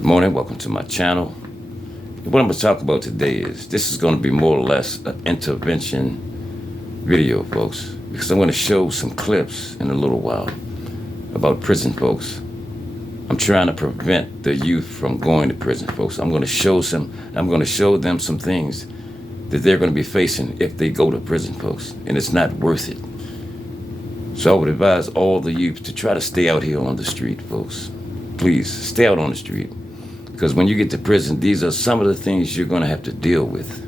Good morning, welcome to my channel. What I'm going to talk about today is, this is going to be more or less an intervention video, folks, because I'm going to show some clips in a little while about prison, folks. I'm trying to prevent the youth from going to prison, folks. I'm going to show them some things that they're going to be facing if they go to prison, folks, and it's not worth it. So I would advise all the youth to try to stay out here on the street, folks. Please, stay out on the street. Because when you get to prison, these are some of the things you're going to have to deal with.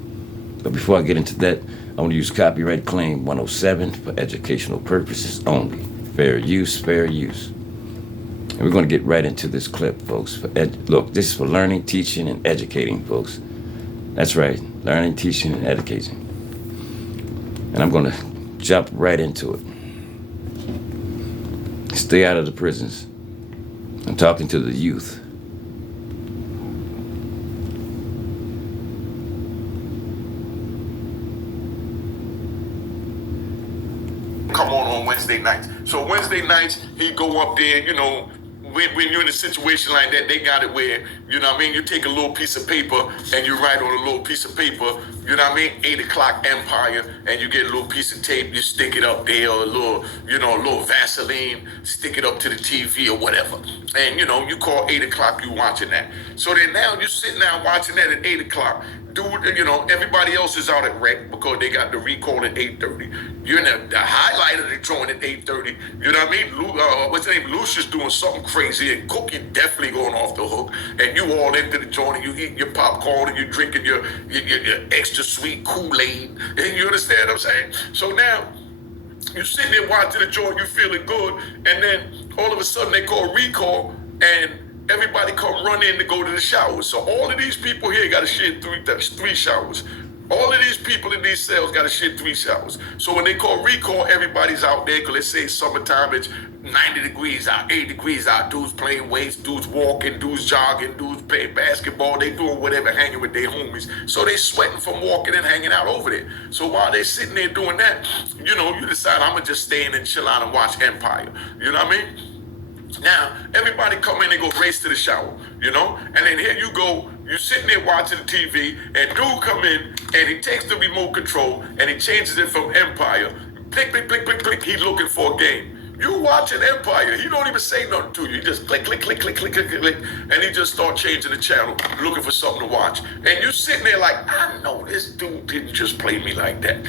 But before I get into that, I want to use copyright claim 107 for educational purposes only. Fair use, fair use. And we're going to get right into this clip, folks. Look, this is for learning, teaching, and educating, folks. That's right, learning, teaching, and educating. And I'm going to jump right into it. Stay out of the prisons. I'm talking to the youth. Come on Wednesday nights. So Wednesday nights, he go up there, you know, when you're in a situation like that, they got it where, you know what I mean, you take a little piece of paper and you write on a little piece of paper, you know what I mean, 8 o'clock Empire, and you get a little piece of tape, you stick it up there, or a little, you know, a little Vaseline, stick it up to the TV or whatever. And, you know, you call 8 o'clock, you watching that. So then now you're sitting down watching that at 8 o'clock. Dude, you know, everybody else is out at rec because they got the recall at 8:30. You're in the highlight of the joint at 8:30. You know what I mean? What's his name? Lucius doing something crazy, and Cookie definitely going off the hook. And you all into the joint, and you eating your popcorn, and you drinking your extra sweet Kool-Aid. And you understand what I'm saying? So now you're sitting there watching the joint, you feeling good, and then all of a sudden they call recall, and everybody come run in to go to the showers. So all of these people here got to share three showers. All of these people in these cells got to share 3 showers. So when they call recall, everybody's out there, because let's say summertime, it's 90 degrees out, 80 degrees out. Dudes playing weights, dudes walking, dudes jogging, dudes playing basketball. They doing whatever, hanging with their homies. So they sweating from walking and hanging out over there. So while they sitting there doing that, you know, you decide, I'm going to just stay in and chill out and watch Empire. You know what I mean? Now, everybody come in and go race to the shower, you know? And then here you go, you're sitting there watching the TV, and dude come in, and he takes the remote control, and he changes it from Empire. Click, click, click, click, click, he's looking for a game. You watching Empire, he don't even say nothing to you. You just click, click, click, click, click, click, click, and he just start changing the channel, looking for something to watch. And you sitting there like, I know this dude didn't just play me like that.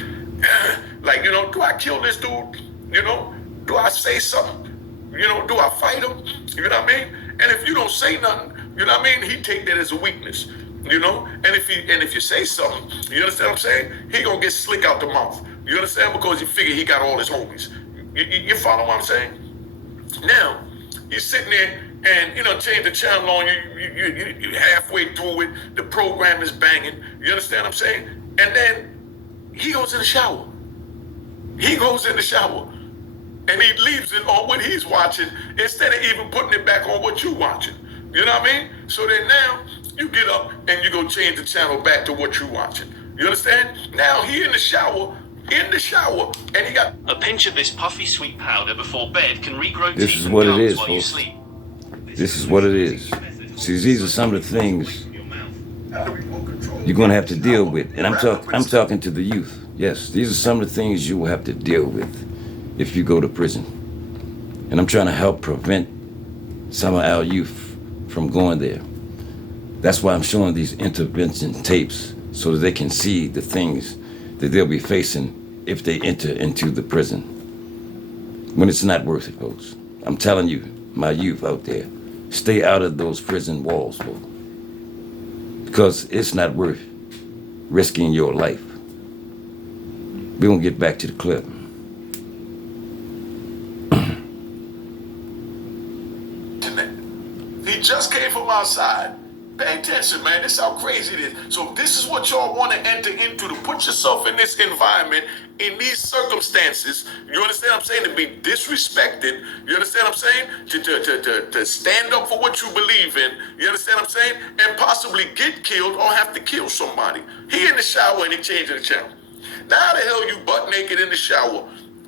Like, you know, do I kill this dude? You know, do I say something? You know, do I fight him? You know what I mean? And if you don't say nothing, you know what I mean? He take that as a weakness, you know? And if you say something, you understand what I'm saying? He gonna get slick out the mouth. You understand? Because he figure he got all his homies. You follow what I'm saying? Now, he's sitting there and, you know, change the channel on you halfway through it. The program is banging. You understand what I'm saying? And then he goes in the shower. He goes in the shower. And he leaves it on what he's watching instead of even putting it back on what you're watching. You know what I mean? So then now you get up and you go change the channel back to what you're watching. You understand? Now he in the shower, and he got a pinch of this puffy sweet powder before bed can regrow this teeth is and what it gums is, while you folks. sleep. This is what it is. See, these are some of the things you're going to have to deal with. And I'm talking to the youth. Yes, these are some of the things you will have to deal with if you go to prison. And I'm trying to help prevent some of our youth from going there. That's why I'm showing these intervention tapes, so that they can see the things that they'll be facing if they enter into the prison. When it's not worth it, folks. I'm telling you, my youth out there, stay out of those prison walls, folks. Because it's not worth risking your life. We're gonna get back to the clip. He just came from outside. Pay attention, man. This is how crazy it is. So this is what y'all want to enter into, to put yourself in this environment, in these circumstances. You understand what I'm saying? To be disrespected. You understand what I'm saying? To stand up for what you believe in. You understand what I'm saying? And possibly get killed or have to kill somebody. He in the shower and he changing the channel. Now how the hell you butt naked in the shower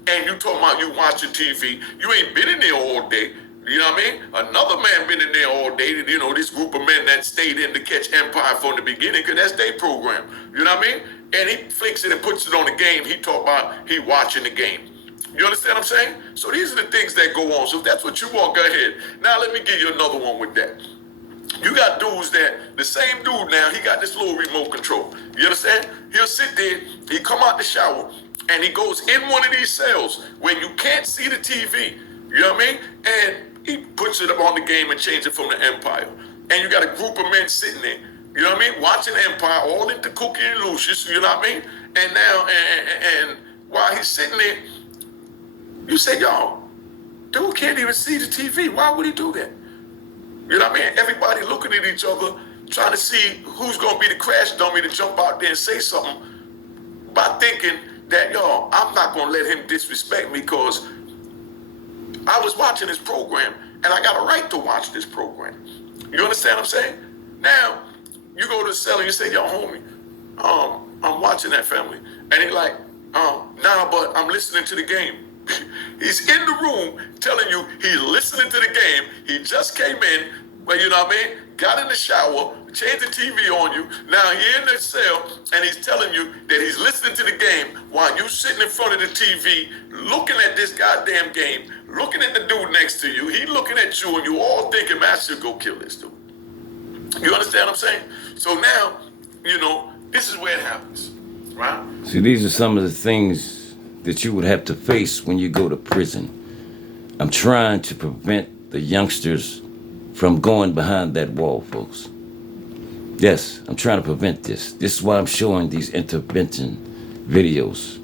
and you talking about you watching TV? You ain't been in there all day. You know what I mean? Another man been in there all day. You know, this group of men that stayed in to catch Empire from the beginning, because that's their program. You know what I mean? And he flicks it and puts it on the game. He talk about he watching the game. You understand what I'm saying? So these are the things that go on. So if that's what you want, go ahead. Now let me give you another one with that. You got dudes that, the same dude now, he got this little remote control. You understand? He'll sit there, he come out the shower, and he goes in one of these cells where you can't see the TV. You know what I mean? And he puts it up on the game and changes it from the Empire. And you got a group of men sitting there, you know what I mean? Watching Empire, all into Cookie and Lucius, you know what I mean? And now, and while he's sitting there, you say, yo, dude can't even see the TV. Why would he do that? You know what I mean? Everybody looking at each other, trying to see who's going to be the crash dummy to jump out there and say something by thinking that, yo, I'm not going to let him disrespect me because I was watching this program and I got a right to watch this program. You understand what I'm saying? Now, you go to the cell and you say, yo, homie, I'm watching that family. And he like, nah, but I'm listening to the game. He's in the room telling you he's listening to the game. He just came in, well, you know what I mean? Got in the shower, changed the TV on you. Now he's in the cell and he's telling you that he's listening to the game while you sitting in front of the TV, looking at this goddamn game, looking at the dude next to you. He looking at you and you all thinking, man, I should go kill this dude. You understand what I'm saying? So now, you know, this is where it happens, right? See, these are some of the things that you would have to face when you go to prison. I'm trying to prevent the youngsters from going behind that wall, folks. Yes, I'm trying to prevent this. This is why I'm showing these intervention videos.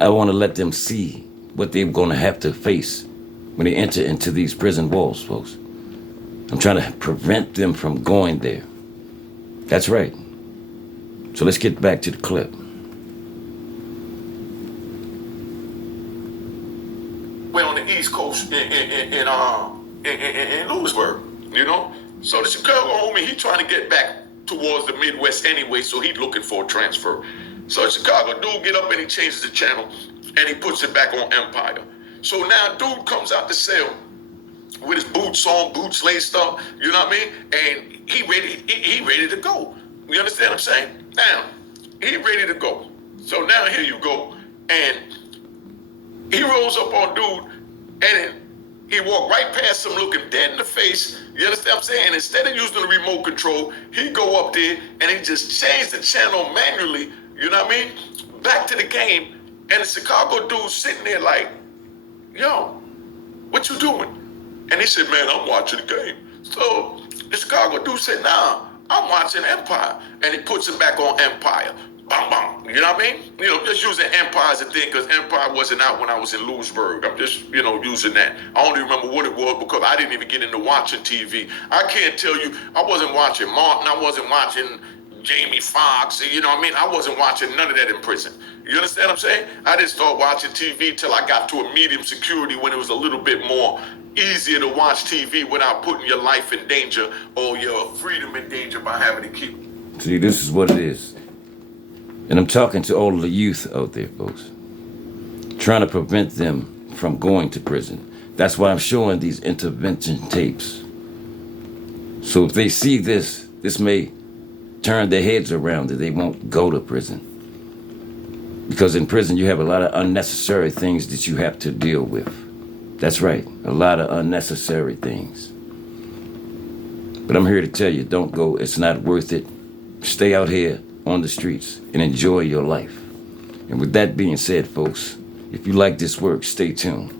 I want to let them see what they're going to have to face when they enter into these prison walls, folks. I'm trying to prevent them from going there. That's right. So let's get back to the clip. We're on the East Coast in Lewisburg, you know? So the Chicago homie, he trying to get back towards the Midwest anyway, so he's looking for a transfer. So the Chicago dude get up and he changes the channel and he puts it back on Empire. So now dude comes out the cell with his boots on, boots laced up, you know what I mean? And he ready to go. You understand what I'm saying? Now, he ready to go. So now here you go. And he rolls up on dude and he walked right past him looking dead in the face. You understand what I'm saying? And instead of using the remote control, he go up there and he just changed the channel manually, you know what I mean? Back to the game. And the Chicago dude sitting there like, yo, what you doing? And he said, man, I'm watching the game. So the Chicago dude said, nah, I'm watching Empire. And he puts it back on Empire. Bam, bam. You know what I mean? You know, just using Empire as a thing because Empire wasn't out when I was in Lewisburg. I'm just, you know, using that. I don't even remember what it was because I didn't even get into watching TV. I can't tell you, I wasn't watching Martin. I wasn't watching Jamie Foxx. You know what I mean? I wasn't watching none of that in prison. You understand what I'm saying? I didn't start watching TV till I got to a medium security when it was a little bit more easier to watch TV without putting your life in danger or your freedom in danger by having to keep. See, this is what it is. And I'm talking to all of the youth out there, folks. Trying to prevent them from going to prison. That's why I'm showing these intervention tapes. So if they see this, this may turn their heads around and they won't go to prison. Because in prison, you have a lot of unnecessary things that you have to deal with. That's right, a lot of unnecessary things. But I'm here to tell you, don't go. It's not worth it. Stay out here on the streets and enjoy your life. And with that being said, folks, if you like this work, stay tuned.